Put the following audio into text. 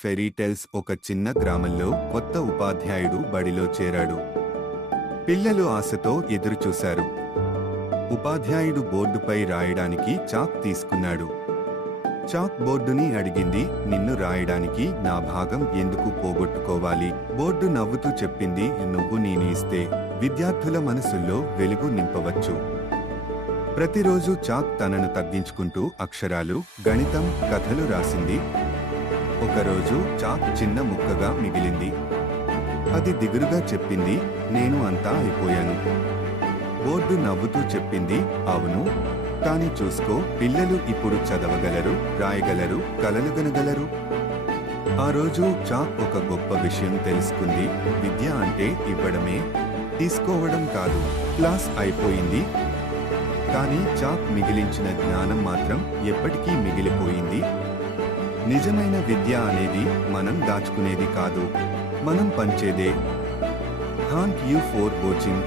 Fairy tells ఒక చిన్న గ్రామంలో కొత్త ఉపాధ్యాయుడు బడిలో చేరాడు. పిల్లలు ఆశతో ఎదురుచూశారు. ఉపాధ్యాయుడు బోర్డుపై రాయడానికి చాక్ తీసుకున్నాడు. చాక్ బోర్డుని అడిగింది, నిన్ను రాయడానికి నా భాగం ఎందుకు పోగొట్టుకోవాలి? బోర్డు నవ్వుతూ చెప్పింది, నువ్వు నేను ఇస్తే విద్యార్థుల మనసుల్లో వెలుగు నింపవచ్చు. ప్రతిరోజు చాక్ తనను తగ్గించుకుంటూ అక్షరాలు, గణితం, కథలు రాసింది. ఒకరోజు చాక్ చిన్న ముక్కగా మిగిలింది. అది దిగులుగా చెప్పింది, నేను అంతా అయిపోయాను. బోర్డు నవ్వుతూ చెప్పింది, అవును, కానీ చూసుకో, పిల్లలు ఇప్పుడు చదవగలరు, రాయగలరు, కలలుగనగలరు. ఆ రోజు చాక్ ఒక గొప్ప విషయం తెలుసుకుంది. విద్య అంటే ఇవ్వడమే, తీసుకోవడం కాదు. క్లాస్ అయిపోయింది, కానీ చాక్ మిగిలించిన జ్ఞానం మాత్రం ఎప్పటికీ మిగిలిపోయింది. నిజమైన విద్య అనేది మనం దాచుకునేది కాదు, మనం పంచేదే. Thank you for watching.